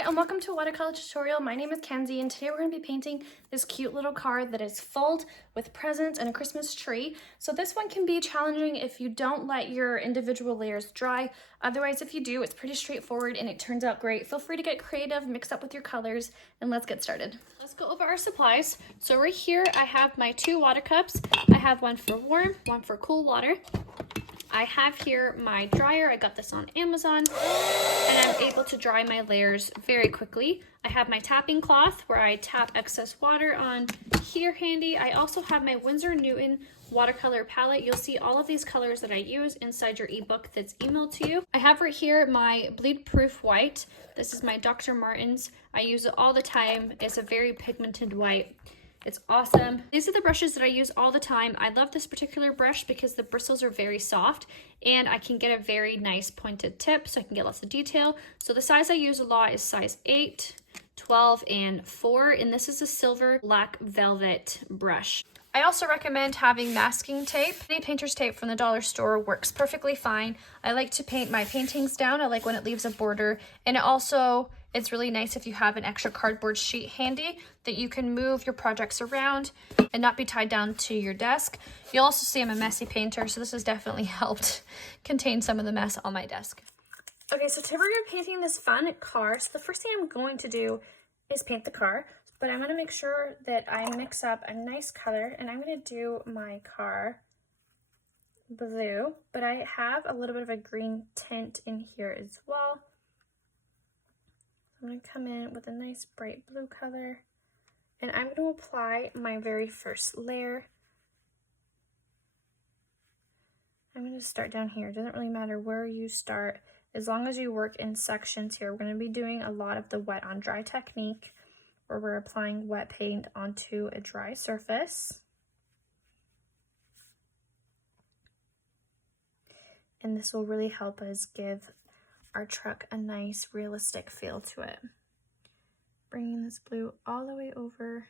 Hi and welcome to a watercolor tutorial. My name is Kenzie and today we're going to be painting this cute little card that is filled with presents and a Christmas tree. So this one can be challenging if you don't let your individual layers dry. Otherwise, if you do, it's pretty straightforward and it turns out great. Feel free to get creative, mix up with your colors, and let's get started. Let's go over our supplies. So right here I have my 2 water cups. I have one for warm, one for cool water. I have here my dryer. I got this on Amazon and I'm able to dry my layers very quickly. I have my tapping cloth where I tap excess water on here handy. I also have my Winsor Newton watercolor palette. You'll see all of these colors that I use inside your ebook that's emailed to you. I have right here my bleed proof white. This is my Dr. Martens. I use it all the time. It's a very pigmented white. It's awesome. These are the brushes that I use all the time. I love this particular brush because the bristles are very soft and I can get a very nice pointed tip so I can get lots of detail. So the size I use a lot is size 8, 12, and 4, and this is a silver black velvet brush. I also recommend having masking tape. Any painter's tape from the dollar store works perfectly fine. I like to paint my paintings down. I like when it leaves a border, and it's really nice if you have an extra cardboard sheet handy that you can move your projects around and not be tied down to your desk. You'll also see I'm a messy painter, so this has definitely helped contain some of the mess on my desk. Okay, so today we're going to be painting this fun car. So the first thing I'm going to do is paint the car, but I'm going to make sure that I mix up a nice color, and I'm going to do my car blue, but I have a little bit of a green tint in here as well. I'm going to come in with a nice bright blue color, and I'm going to apply my very first layer. I'm going to start down here. It doesn't really matter where you start as long as you work in sections here. We're going to be doing a lot of the wet on dry technique where we're applying wet paint onto a dry surface. And this will really help us give our truck a nice realistic feel to it. Bringing this blue all the way over.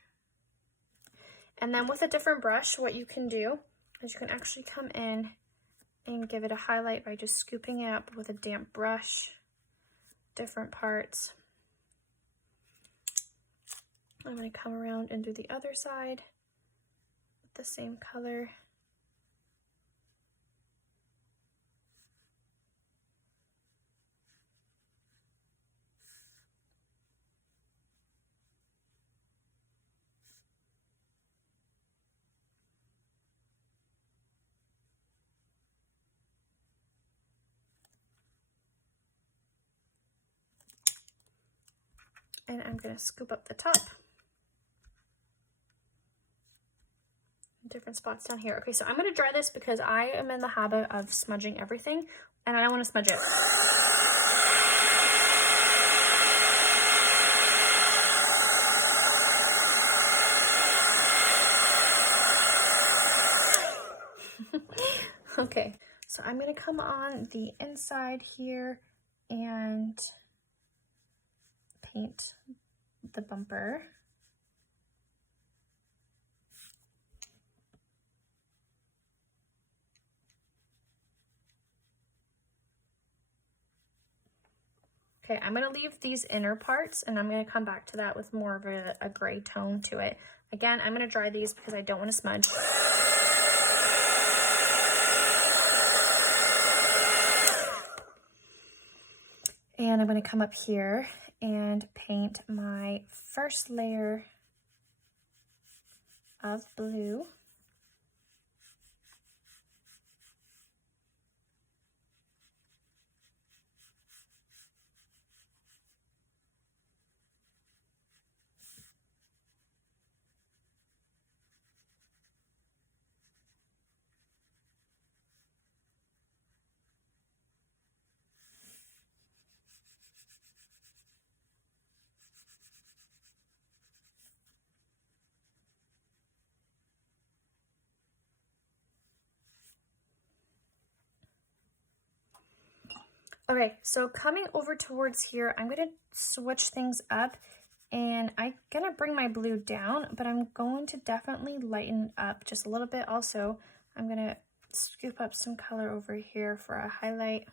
And then with a different brush, what you can do is you can actually come in and give it a highlight by just scooping it up with a damp brush, different parts. I'm going to come around and do the other side with the same color. And I'm going to scoop up the top. Different spots down here. Okay, so I'm going to dry this because I am in the habit of smudging everything, and I don't want to smudge it. Okay, so I'm going to come on the inside here and paint the bumper. Okay, I'm going to leave these inner parts and I'm going to come back to that with more of a gray tone to it. Again, I'm going to dry these because I don't want to smudge. And I'm going to come up here and paint my first layer of blue. Okay, so coming over towards here, I'm going to switch things up and I'm going to bring my blue down, but I'm going to definitely lighten up just a little bit. Also, I'm going to scoop up some color over here for a highlight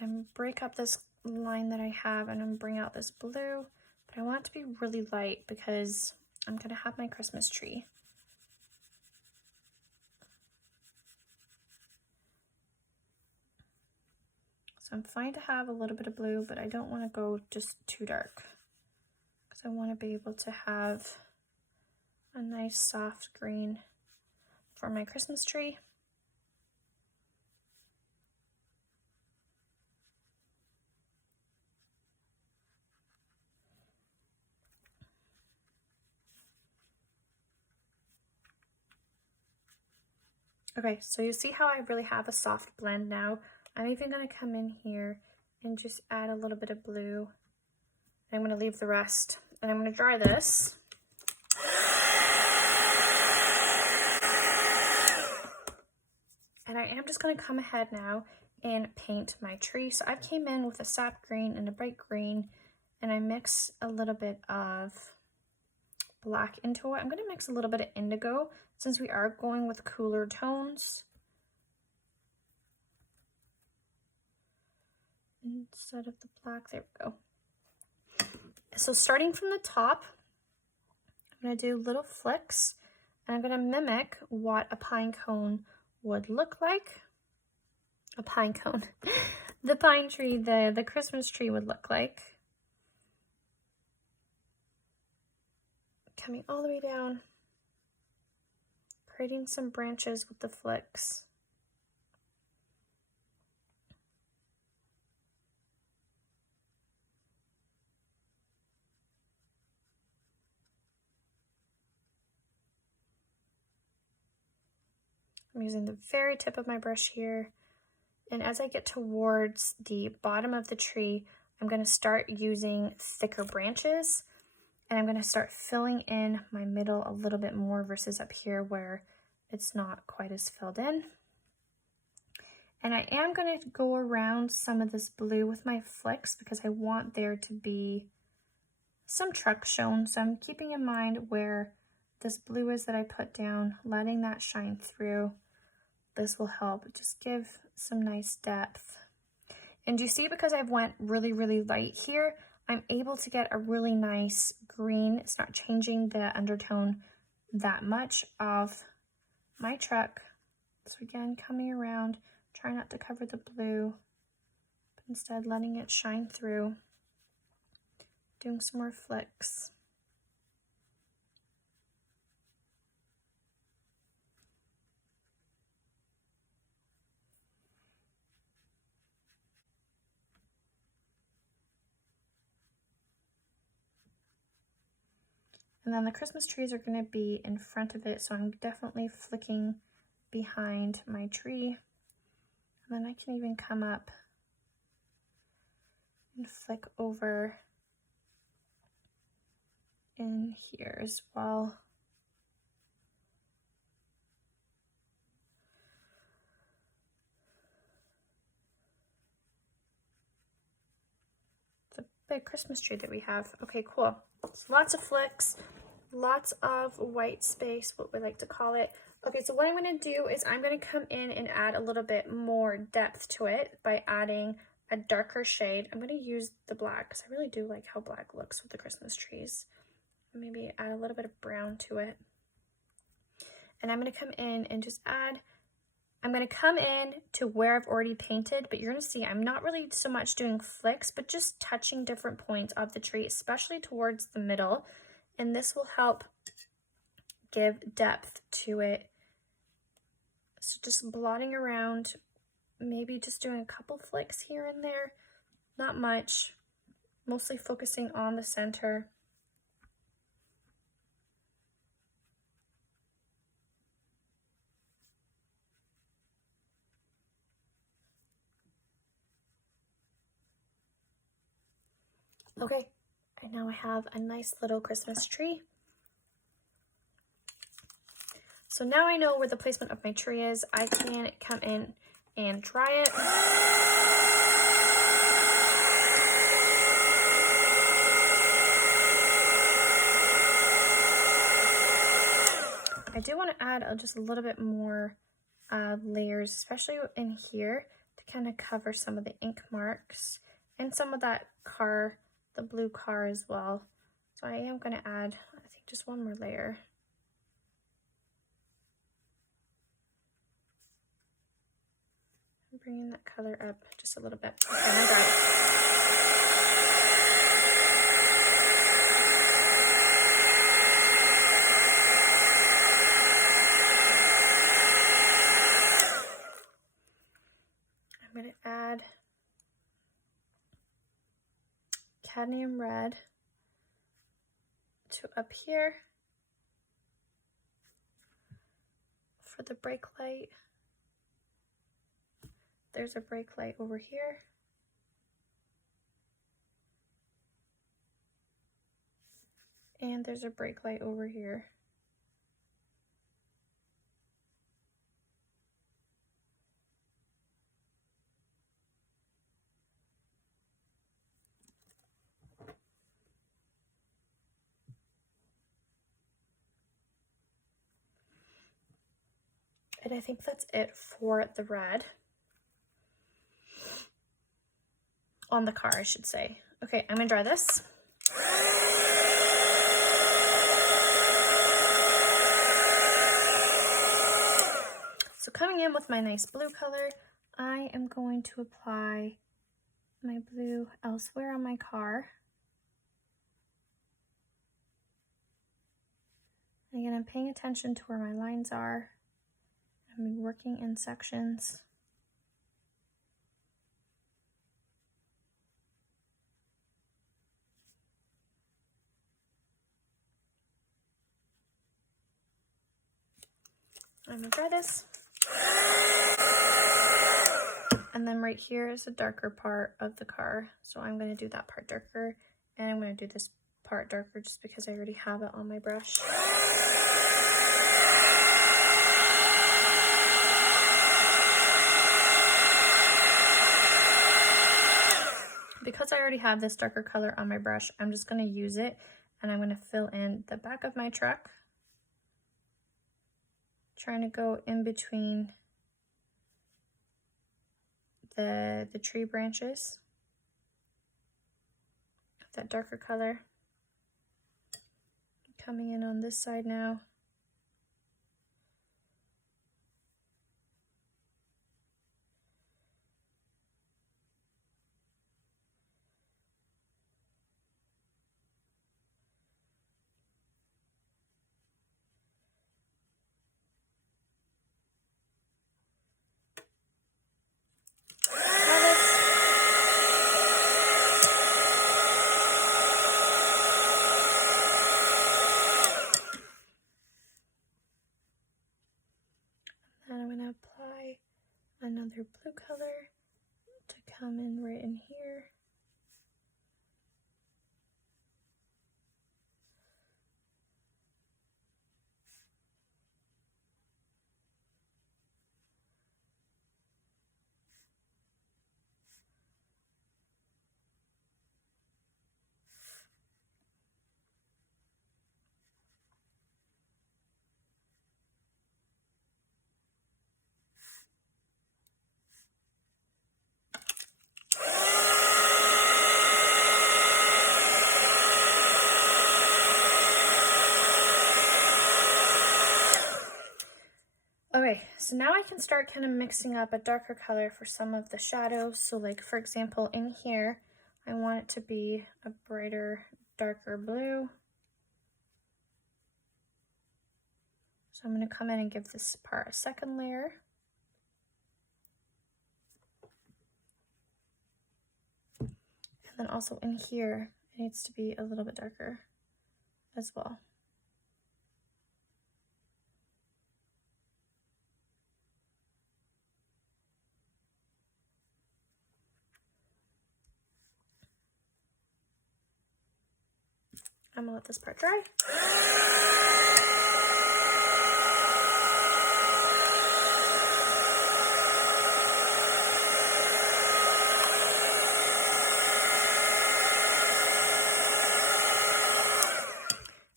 and break up this line that I have, and I'm gonna bring out this blue, but I want it to be really light because I'm gonna have my Christmas tree. So I'm fine to have a little bit of blue, but I don't want to go just too dark because I want to be able to have a nice soft green for my Christmas tree. Okay, so you see how I really have a soft blend now. I'm even going to come in here and just add a little bit of blue. I'm going to leave the rest, and I'm going to dry this. And I am just going to come ahead now and paint my tree. So I came in with a sap green and a bright green, and I mix a little bit of black into it. I'm going to mix a little bit of indigo since we are going with cooler tones. Instead of the black, there we go. So starting from the top, I'm going to do little flicks, and I'm going to mimic what a pine cone would look like. A pine cone. The pine tree, the Christmas tree would look like. Coming all the way down, creating some branches with the flicks. I'm using the very tip of my brush here, and as I get towards the bottom of the tree, I'm going to start using thicker branches, and I'm going to start filling in my middle a little bit more versus up here where it's not quite as filled in. And I am going to go around some of this blue with my flicks because I want there to be some trucks shown. So I'm keeping in mind where this blue is that I put down, letting that shine through. This will help just give some nice depth. And you see, because I've went really, really light here, I'm able to get a really nice green. It's not changing the undertone that much of my truck. So again, coming around, try not to cover the blue, but instead letting it shine through. Doing some more flicks. And then the Christmas trees are going to be in front of it, so I'm definitely flicking behind my tree. And then I can even come up and flick over in here as well. It's a big Christmas tree that we have. Okay, cool. So lots of flicks. Lots of white space, what we like to call it. Okay, so what I'm going to do is I'm going to come in and add a little bit more depth to it by adding a darker shade. I'm going to use the black because I really do like how black looks with the Christmas trees. Maybe add a little bit of brown to it. And I'm going to come in and just add, I'm going to come in to where I've already painted, but you're going to see I'm not really so much doing flicks, but just touching different points of the tree, especially towards the middle. And this will help give depth to it. So just blotting around, maybe just doing a couple flicks here and there, not much, mostly focusing on the center. Okay, and now I have a nice little Christmas tree. So now I know where the placement of my tree is. I can come in and dry it. I do want to add just a little bit more layers, especially in here, to kind of cover some of the ink marks. and some of that car, the blue car as well. So I am going to add, I think, just one more layer. I'm bringing that color up just a little bit. Okay, I'm done. I'm going to add cadmium red to up here for the brake light. There's a brake light over here. And there's a brake light over here. And I think that's it for the red. On the car, I should say. Okay, I'm gonna dry this. So coming in with my nice blue color, I am going to apply my blue elsewhere on my car. Again, I'm paying attention to where my lines are. I'm working in sections. I'm gonna dry this. And then right here is a darker part of the car. So I'm gonna do that part darker, and I'm gonna do this part darker just because I already have it on my brush. Because I already have this darker color on my brush, I'm just going to use it, and I'm going to fill in the back of my truck, trying to go in between the tree branches, that darker color. Coming in on this side now. And I'm going to apply another blue color to come in right in here. Okay, so now I can start kind of mixing up a darker color for some of the shadows. So like, for example, in here, I want it to be a brighter, darker blue. So I'm going to come in and give this part a second layer. And then also in here, it needs to be a little bit darker as well. I'm gonna let this part dry.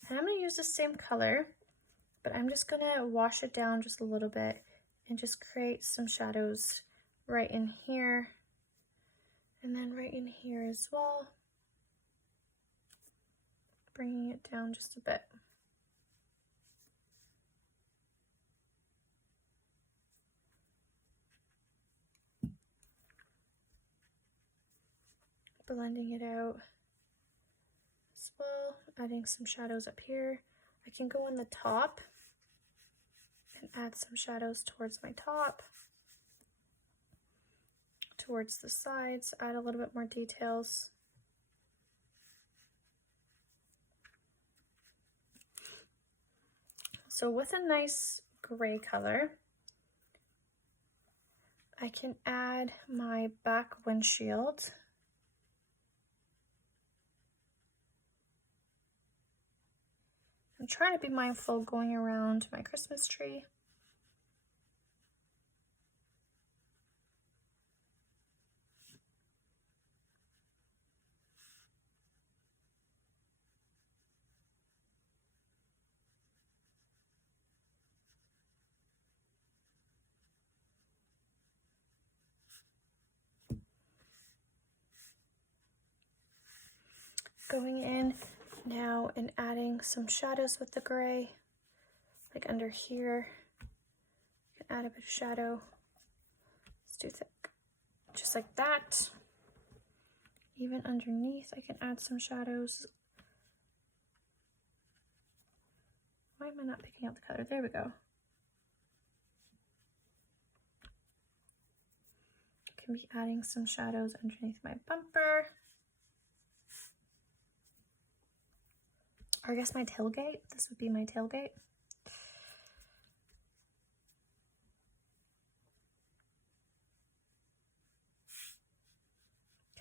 And I'm gonna use the same color, but I'm just gonna wash it down just a little bit and just create some shadows right in here And then right in here as well, bringing it down just a bit. Blending it out as well, adding some shadows up here. I can go on the top and add some shadows towards my top, towards the sides, add a little bit more details. So with a nice gray color, I can add my back windshield. I'm trying to be mindful going around my Christmas tree. Going in now and adding some shadows with the gray, like under here. You can add a bit of shadow. It's too thick. Just like that. Even underneath, I can add some shadows. Why am I not picking out the color? There we go. I can be adding some shadows underneath my bumper. Or I guess my tailgate. This would be my tailgate.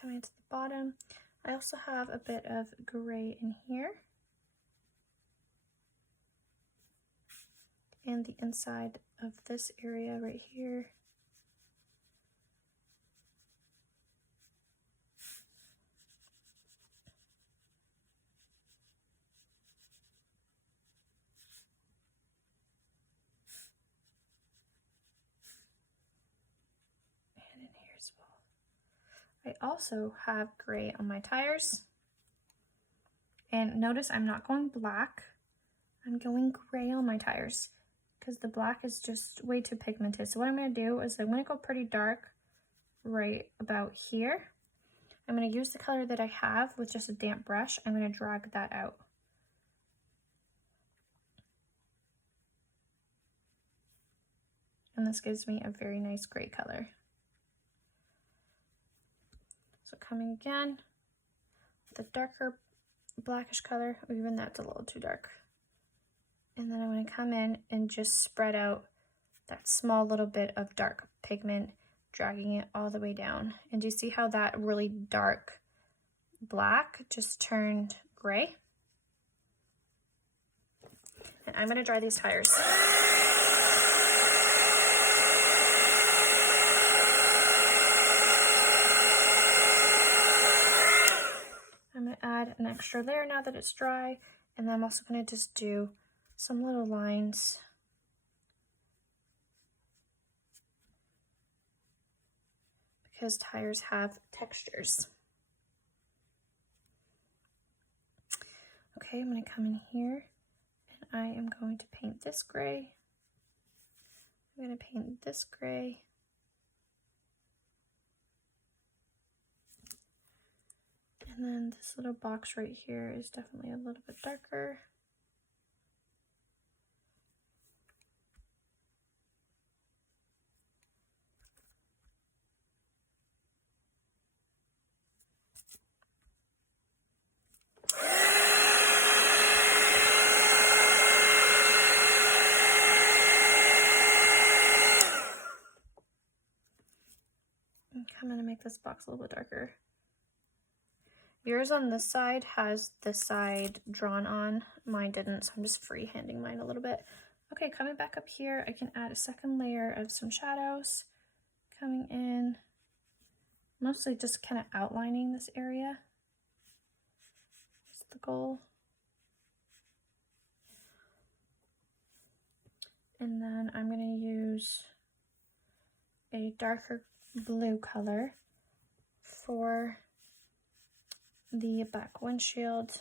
Coming to the bottom, I also have a bit of gray in here. And the inside of this area right here. And in here as well. I also have gray on my tires. And notice I'm not going black. I'm going gray on my tires because the black is just way too pigmented. So what I'm going to do is I'm going to go pretty dark right about here. I'm going to use the color that I have with just a damp brush. I'm going to drag that out. And this gives me a very nice gray color. So coming again with a darker blackish color, or even that's a little too dark. And then I'm going to come in and just spread out that small little bit of dark pigment, dragging it all the way down. And do you see how that really dark black just turned gray? And I'm going to dry these tires. I'm going to add an extra layer now that it's dry, and then I'm also going to just do some little lines because tires have textures. Okay, I'm going to come in here and I am going to paint this gray. I'm going to paint this gray. And then this little box right here is definitely a little bit darker. I'm going to make this box a little bit darker. Yours on this side has the side drawn on. Mine didn't, so I'm just freehanding mine a little bit. Okay, coming back up here, I can add a second layer of some shadows. Coming in, mostly just kind of outlining this area. That's the goal. And then I'm going to use a darker blue color for the back windshield.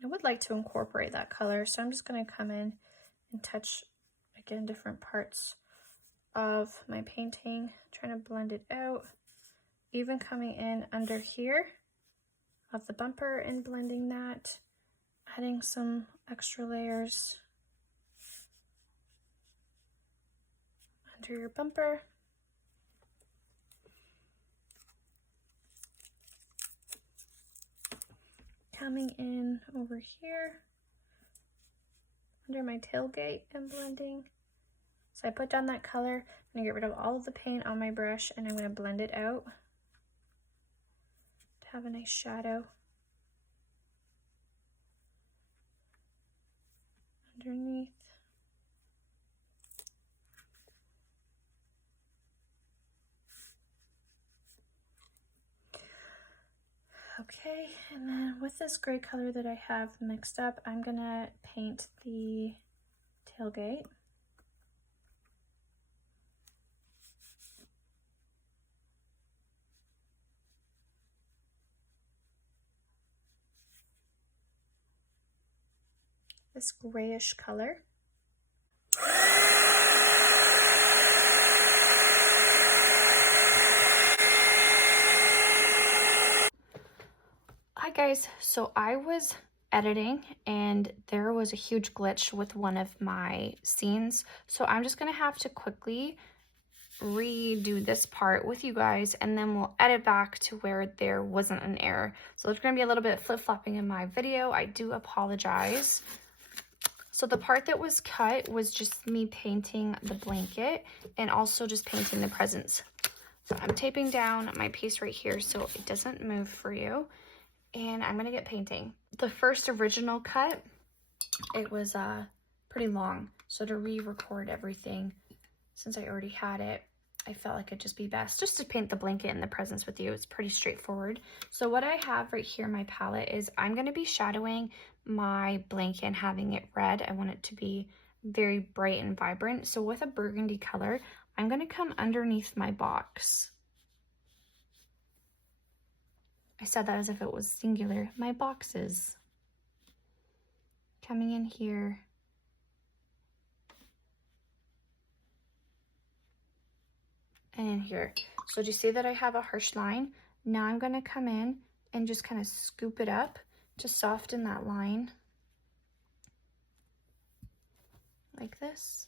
I would like to incorporate that color, so I'm just going to come in and touch, again, different parts of my painting, trying to blend it out, even coming in under here of the bumper and blending that, adding some extra layers under your bumper. Coming in over here under my tailgate and blending. So I put down that color. I'm gonna get rid of all of the paint on my brush and I'm gonna blend it out to have a nice shadow underneath. Okay, and then with this gray color that I have mixed up, I'm gonna paint the tailgate. This grayish color. Hi guys, so I was editing and there was a huge glitch with one of my scenes, so I'm just gonna have to quickly redo this part with you guys and then we'll edit back to where there wasn't an error. So there's gonna be a little bit of flip-flopping in my video. I do apologize. So the part that was cut was just me painting the blanket and also just painting the presents. So I'm taping down my piece right here so it doesn't move for you. And I'm gonna get painting. The first original cut, it was pretty long. So to re-record everything, since I already had it, I felt like it'd just be best just to paint the blanket and the presents with you. It's pretty straightforward. So what I have right here in my palette is I'm gonna be shadowing my blanket and having it red. I want it to be very bright and vibrant. So with a burgundy color, I'm gonna come underneath my box. I said that as if it was singular. My boxes. Coming in here. And in here. So do you see that I have a harsh line? Now I'm going to come in and just kind of scoop it up to soften that line. Like this.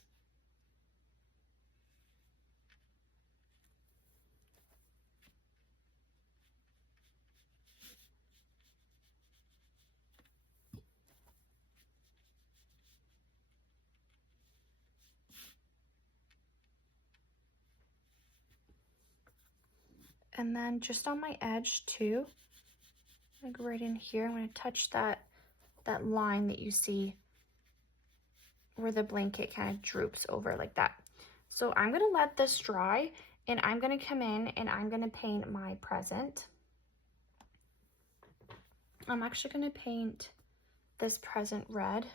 And then just on my edge too, like right in here, I'm going to touch that line that you see where the blanket kind of droops over like that. So I'm going to let this dry and I'm going to come in and I'm going to paint my present. I'm actually going to paint this present red.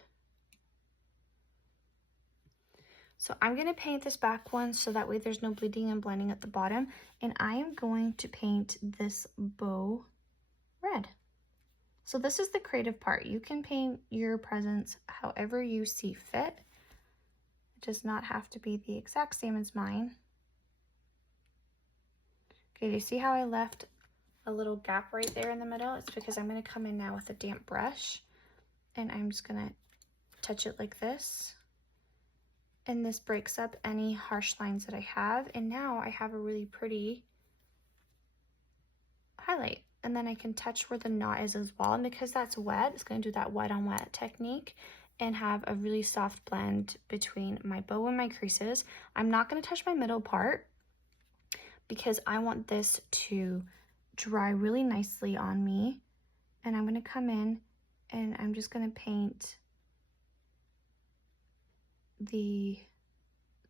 So I'm going to paint this back one so that way there's no bleeding and blending at the bottom. And I am going to paint this bow red. So this is the creative part. You can paint your presents however you see fit. It does not have to be the exact same as mine. Okay, do you see how I left a little gap right there in the middle? It's because I'm going to come in now with a damp brush and I'm just going to touch it like this. And this breaks up any harsh lines that I have. And now I have a really pretty highlight. And then I can touch where the knot is as well. And because that's wet, it's going to do that wet on wet technique and have a really soft blend between my bow and my creases. I'm not going to touch my middle part because I want this to dry really nicely on me. And I'm going to come in and I'm just going to paint the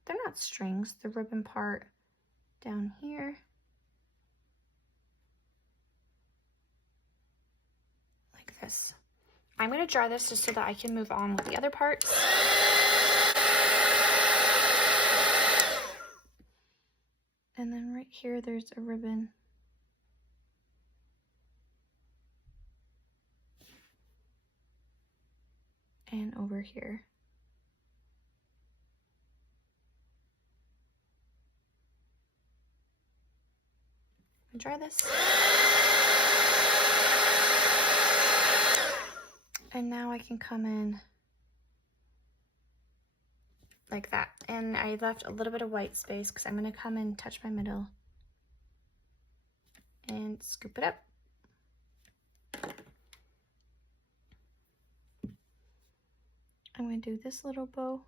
they're not strings, the ribbon part down here. Like this. I'm gonna dry this just so that I can move on with the other parts. And then right here, there's a ribbon. And over here. I'm gonna dry this. And now I can come in like that. And I left a little bit of white space because I'm gonna come in, touch my middle, and scoop it up. I'm gonna do this little bow.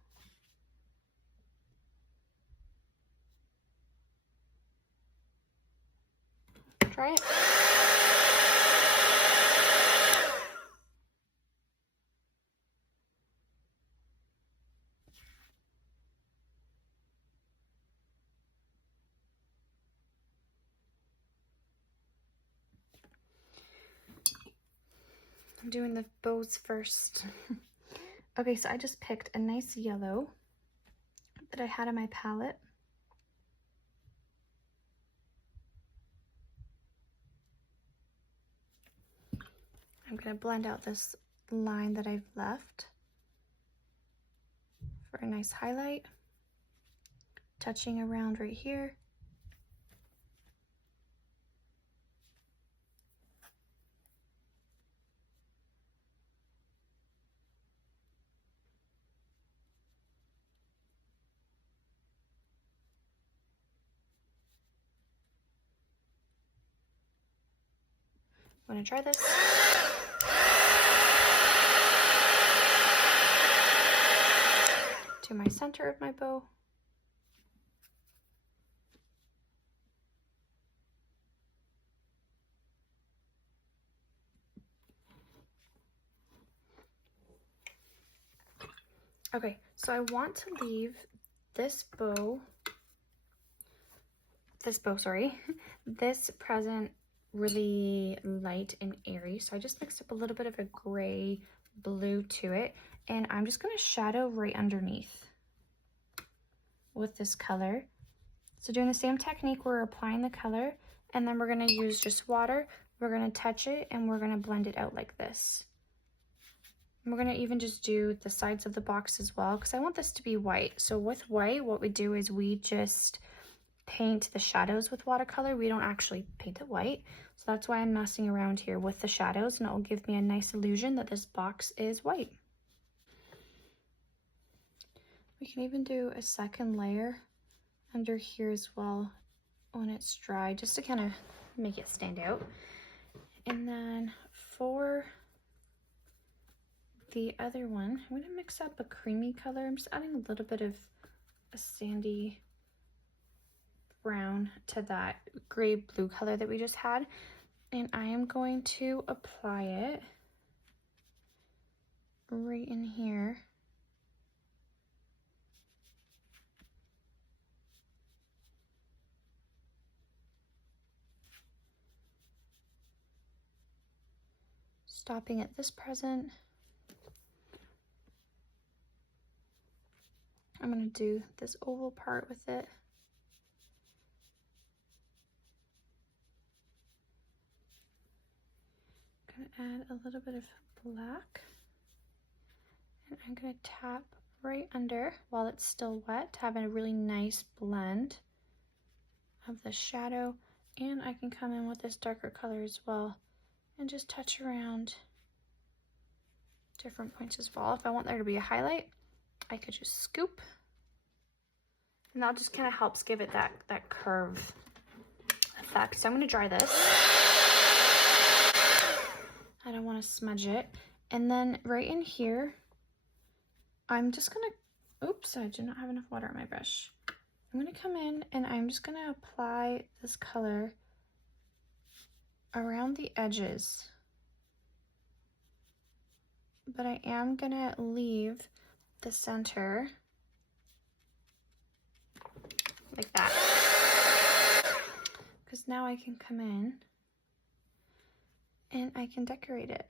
Try it. I'm doing the bows first. Okay, so I just picked a nice yellow that I had on my palette. I'm gonna blend out this line that I've left for a nice highlight. Touching around right here. I'm gonna try this. To my center of my bow. Okay, so I want to leave this present really light and airy. So I just mixed up a little bit of a gray blue to it, and I'm just gonna shadow right underneath with this color. So doing the same technique, we're applying the color, and then we're gonna use just water, we're gonna touch it, and we're gonna blend it out like this. And we're gonna even just do the sides of the box as well, because I want this to be white. So with white, what we do is we just paint the shadows with watercolor. We don't actually paint it white. So that's why I'm messing around here with the shadows, and it will give me a nice illusion that this box is white. We can even do a second layer under here as well when it's dry, just to kind of make it stand out. And then for the other one, I'm gonna mix up a creamy color. I'm just adding a little bit of a sandy brown to that gray blue color that we just had, and I am going to apply it right in here. Stopping at this present. I'm going to do this oval part with it. I'm going to add a little bit of black. And I'm going to tap right under while it's still wet to have a really nice blend of the shadow. And I can come in with this darker color as well and just touch around different points as well. If I want there to be a highlight, I could just scoop. And that just kind of helps give it that curve effect. So I'm going to dry this. I don't want to smudge it. And then right in here, I'm just going to, oops, I did not have enough water on my brush. I'm going to come in and I'm just going to apply this color around the edges. But I am going to leave the center like that. Because now I can come in and I can decorate it.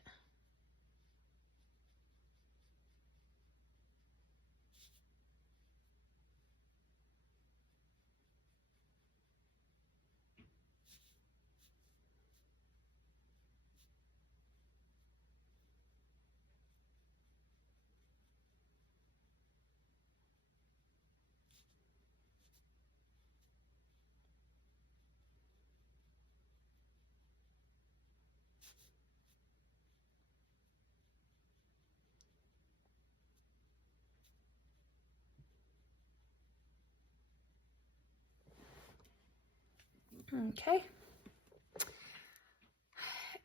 Okay.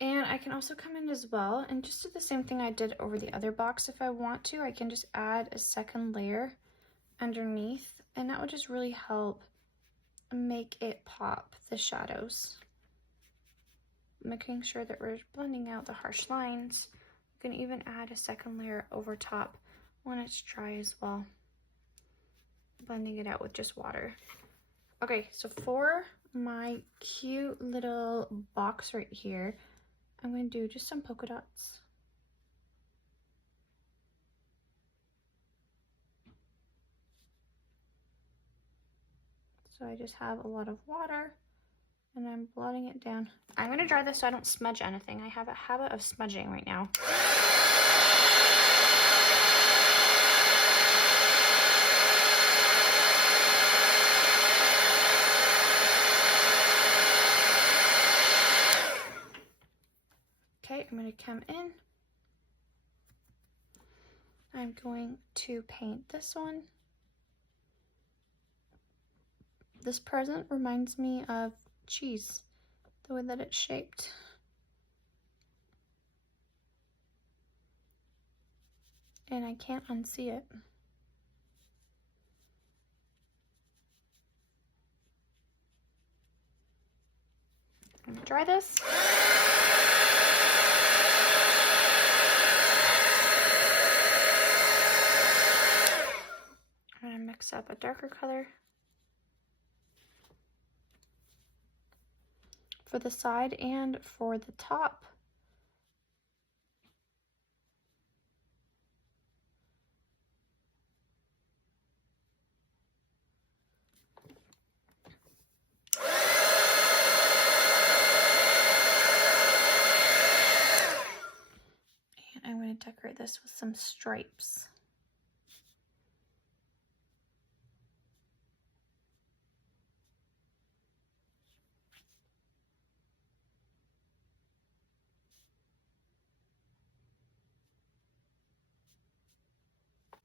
And I can also come in as well and just do the same thing I did over the other box. If I want to, I can just add a second layer underneath, and that would just really help make it pop the shadows. Making sure that we're blending out the harsh lines. You can even add a second layer over top when it's dry as well. Blending it out with just water. Okay, so for my cute little box right here, I'm going to do just some polka dots. So I just have a lot of water and I'm blotting it down. I'm going to dry this so I don't smudge anything. I have a habit of smudging right now. Okay, I'm going to come in. I'm going to paint this one. This present reminds me of cheese, the way that it's shaped. And I can't unsee it. I'm gonna dry this. I'm gonna mix up a darker color for the side and for the top. And I'm going to decorate this with some stripes.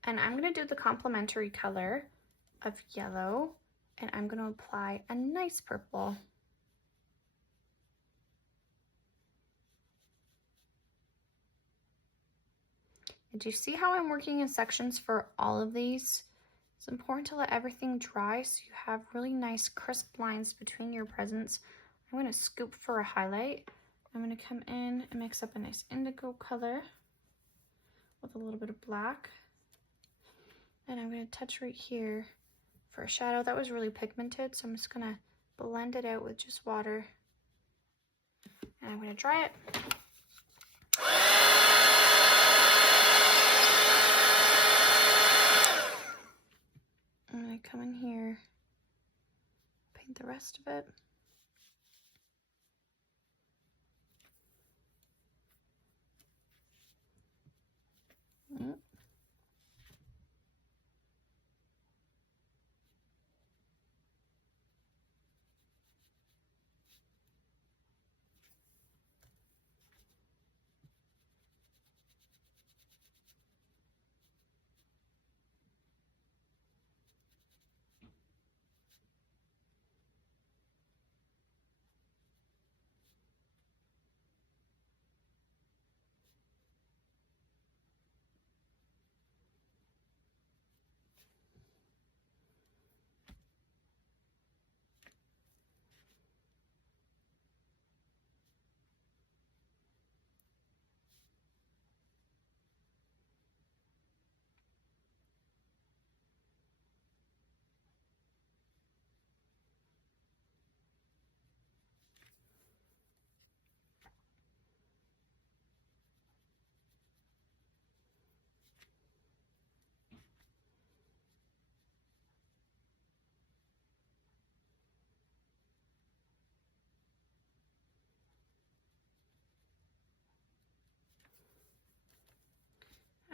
And I'm going to do the complementary color of yellow, and I'm going to apply a nice purple. And do you see how I'm working in sections for all of these? It's important to let everything dry so you have really nice crisp lines between your presents. I'm going to scoop for a highlight. I'm going to come in and mix up a nice indigo color with a little bit of black. And I'm going to touch right here for a shadow. That was really pigmented, so I'm just going to blend it out with just water. And I'm going to dry it. I'm going to come in here, paint the rest of it.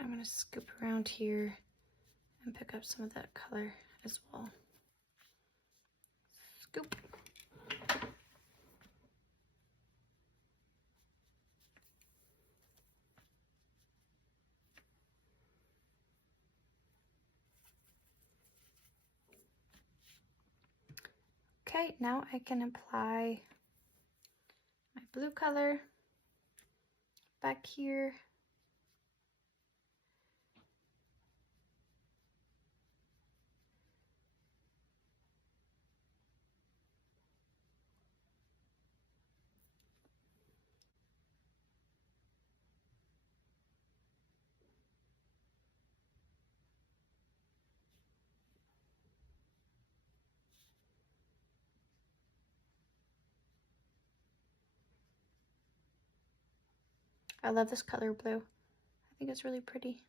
I'm going to scoop around here and pick up some of that color as well. Scoop. Okay, now I can apply my blue color back here. I love this color blue. I think it's really pretty.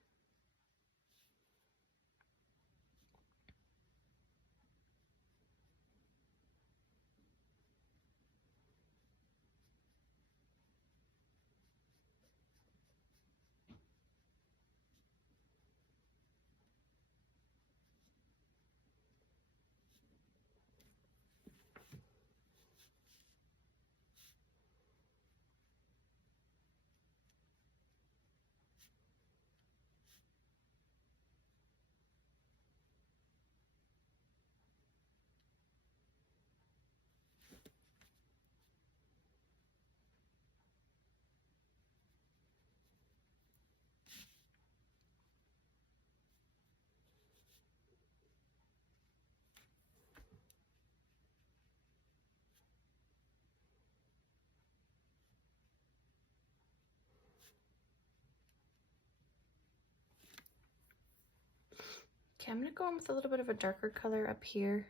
Okay, I'm going to go in with a little bit of a darker color up here.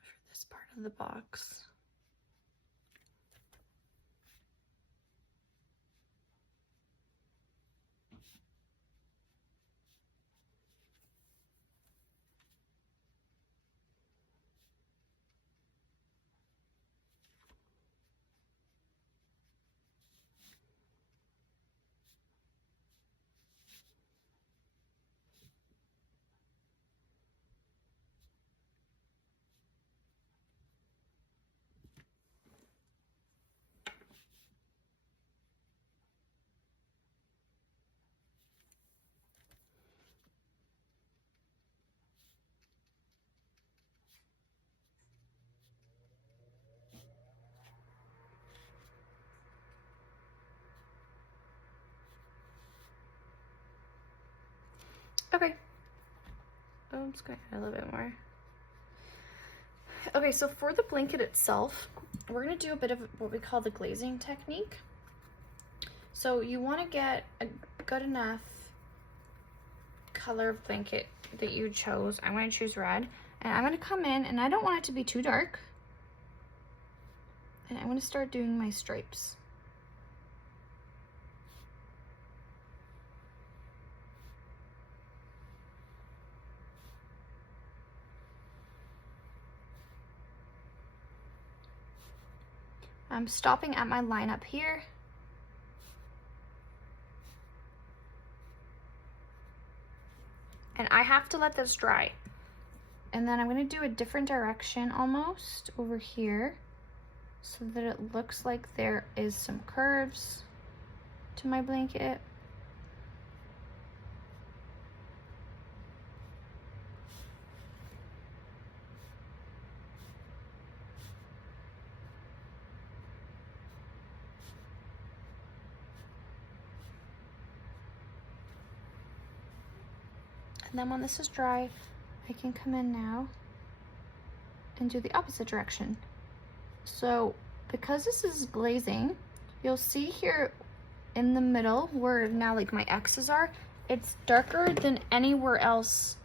For this part of the box. Okay. Oh, I'm just going to add a little bit more. Okay, so for the blanket itself, we're going to do a bit of what we call the glazing technique. So you want to get a good enough color of blanket that you chose. I'm going to choose red. And I'm going to come in, and I don't want it to be too dark. And I'm going to start doing my stripes. I'm stopping at my line up here. And I have to let this dry. And then I'm going to do a different direction almost over here so that it looks like there is some curves to my blanket. And then when this is dry, I can come in now and do the opposite direction. So because this is glazing, you'll see here in the middle where now like my X's are, it's darker than anywhere else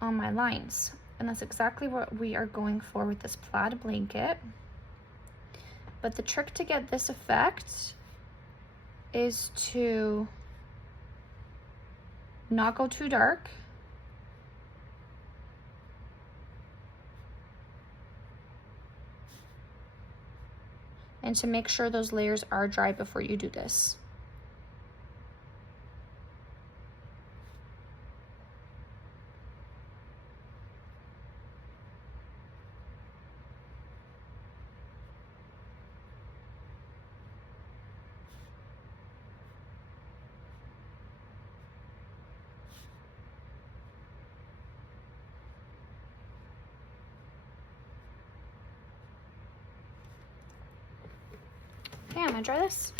on my lines. And that's exactly what we are going for with this plaid blanket. But the trick to get this effect is to not go too dark. and to make sure those layers are dry before you do this. Okay, I'm gonna dry this.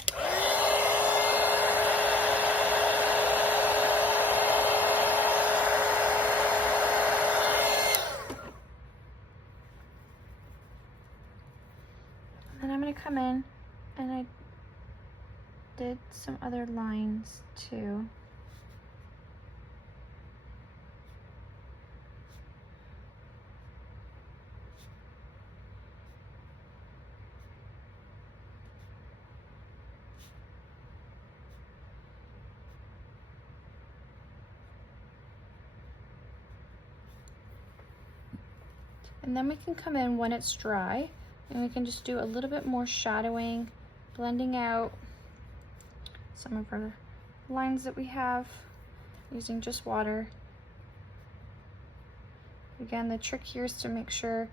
And then I'm gonna come in and I did some other lines too. And then we can come in when it's dry and we can just do a little bit more shadowing, blending out some of our lines that we have using just water. Again, the trick here is to make sure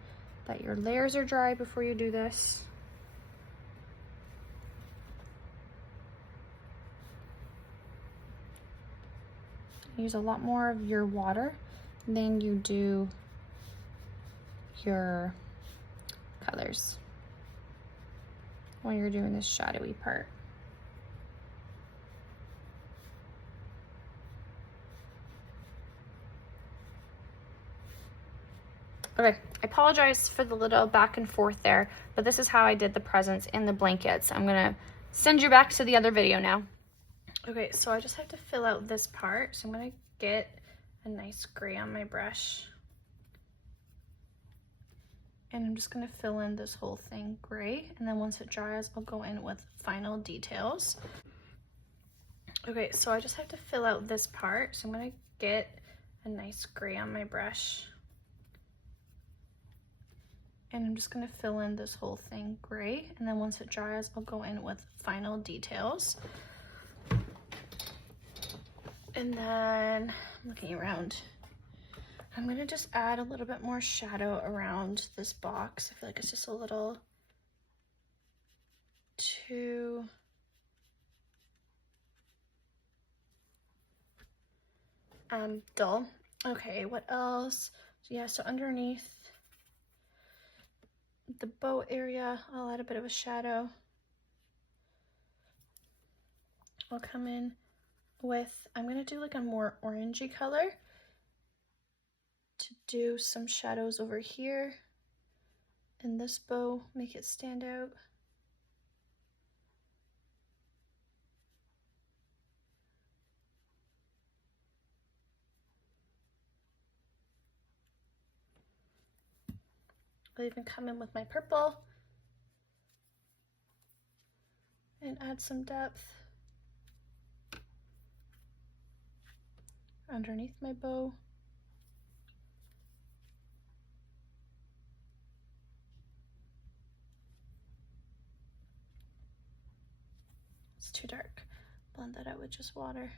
that your layers are dry before you do this. Use a lot more of your water than you do your colors when you're doing this shadowy part. Okay, I apologize for the little back and forth there, but this is how I did the presents and the blankets. I'm gonna send you back to the other video now. Okay, so I just have to fill out this part. So I'm gonna get a nice gray on my brush. And I'm just gonna fill in this whole thing gray. And then once it dries, I'll go in with final details. Okay, so I just have to fill out this part. So I'm gonna get a nice gray on my brush. And I'm just gonna fill in this whole thing gray. And then once it dries, I'll go in with final details. And then I'm looking around. I'm gonna just add a little bit more shadow around this box. I feel like it's just a little too dull. Okay, what else? So yeah, so underneath the bow area, I'll add a bit of a shadow. I'll come in with, I'm gonna do like a more orangey color to do some shadows over here in this bow, make it stand out. I'll even come in with my purple and add some depth underneath my bow. It's too dark. Blend that out with just water.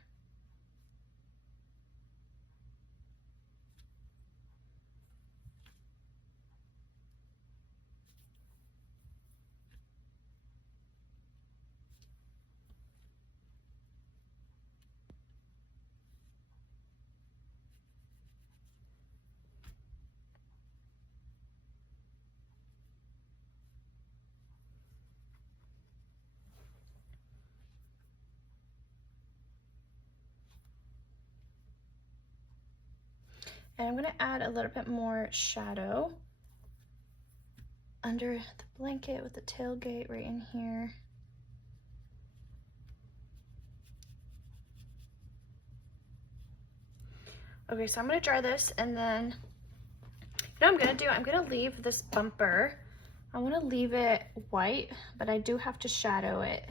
And I'm gonna add a little bit more shadow under the blanket with the tailgate right in here. Okay, so I'm gonna dry this and then, you know what I'm gonna do? I'm gonna leave this bumper. I wanna leave it white, but I do have to shadow it.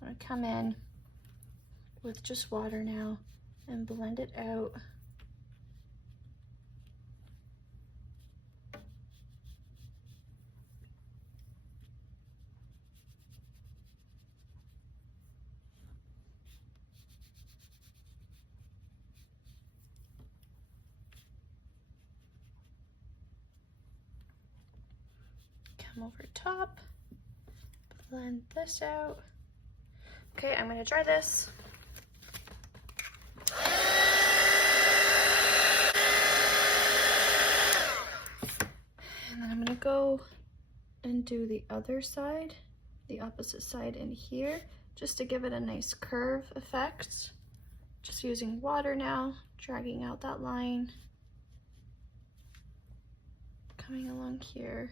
I'm gonna come in with just water now and blend it out. come over top, blend this out. Okay, I'm gonna dry this. And then I'm gonna go and do the other side, the opposite side in here, just to give it a nice curve effect. Just using water now, dragging out that line, coming along here.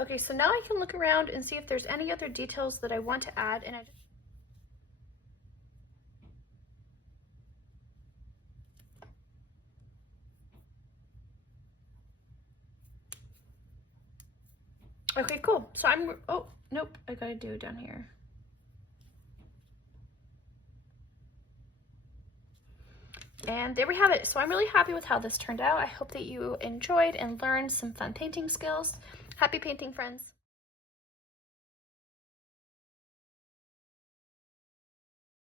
Okay, so now I can look around and see if there's any other details that I want to add, and okay, cool. So oh, nope, I gotta do it down here. And there we have it. So I'm really happy with how this turned out. I hope that you enjoyed and learned some fun painting skills. Happy painting, friends.